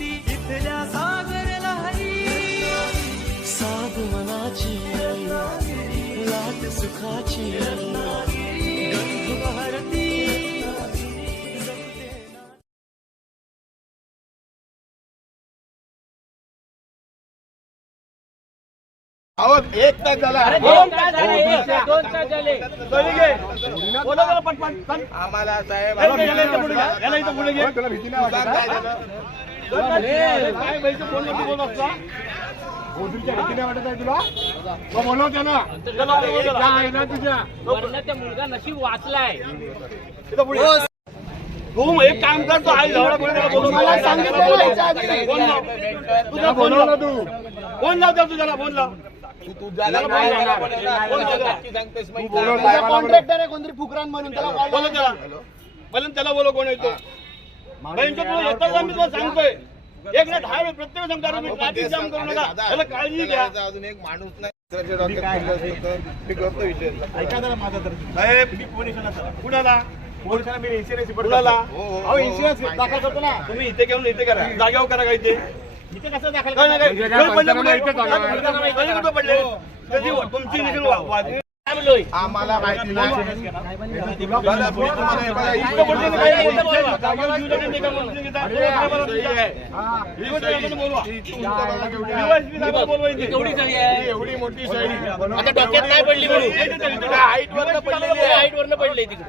ती इथल्या सागर लहरी साध मनाची लाट सुखाची अहो एक तास झाला दोन तास झाले, दोन तास झाले. दोन्ही घे. बोला जरा पटपट, आम्हाला साहेब याला इथं पुढे घ्या, इथं पुढे घे. भीती नाही वाटत वाटत आहे तुला बोलव त्याला बोलव आहे ना तुझ्या वरनं त्या मुलगा नशीब वाचलाय पुढे तू एक काम कर आई जवळ मला सांगितलं ना याच्या आधी. फोन लाव. तुझा फोन बोलव ना लाव. तू फोन लाव त्याला तुझ्याला फोन लाव तू बोलव ना. बोलव त्याला. तू बोलव साहेबाला बोलव. त्याला मला त्याला बोलव कोण येतो त्यांच्या तुला सांगतोय एक ना दहा वेळ प्रत्येक मी ट्रॅफिक जाम करू नका त्याला काळजी घ्या अजून एक माणूस नाही कुणाला पोलिसांना मी इन्शुरन्स कुणाला हो, हो, अहो हो. इन्शुरन्स दाखल करतो ना तुम्ही इथे घेऊन इथे करा जागेवर करा काय इथे इथे कसं दाखल म्हणजे करा. तुमची निघून आम्हाला माहिती हे. हा. ही. ही ही एवढी मोठी आता डोक्यात नाही पडली म्हणून? हाईट वरनं पडलेली आहे. हाईट वरनं पडले तिकडे.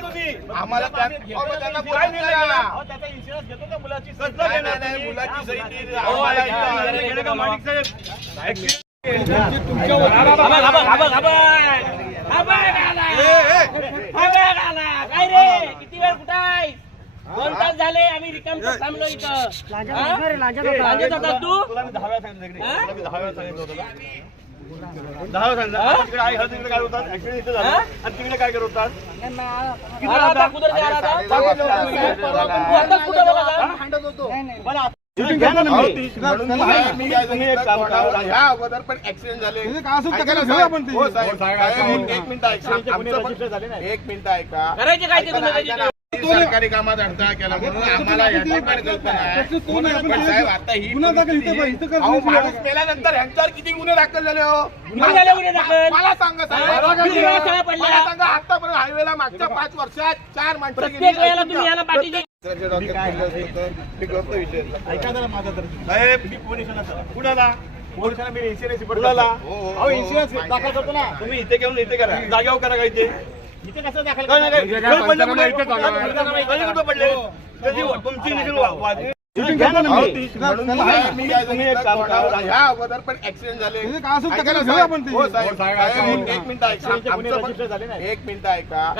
तुम्ही. आम्हाला मुलाची. सही माणिक साहेब? काय रे किती वेळ कुठं आहे दोन तास झाले आम्ही रिकाम थांबलो इथं तू कुठं कुठं बघा जा? मला आता- घ्या ना अहो, तुम्ही. म्हणून मी तुम्ही- मी काय तुम्ही एक सांगितलं, काम करा. कोणावर- ह्या अगोदर पण ऍक्सिडेंट झाले ऐका. सरकारी कामात अडथळा केला म्हणून आम्हाला याची पण कल्पना आहे पण साहेब आता ही परिस्थिती- अहो, माणूस मेल्यानंतर ह्यांच्यावर किती गुन्हे दाखल झाले हो झाले गुन्हे दाखल? मला सांगा साहेब. किती वेळा सह्या पडल्या? मला सांगा आतापर्यंत हायवेला मागच्या पाच वर्षात चार माणसं प्रत्येक गेली. वेळेला तुम्ही याला पाठीची कुणाला? पोलिसांना मी इन्शुरन्स कुणाला? हो, हो, अहो हो. इन्शुरन्स दाखल करतो ना. तुम्ही इथे घेऊन इथे करा. जागेवर करा काय इथे? इथे कसं दाखल पडलं? तुमची एक मिनिट ऐका.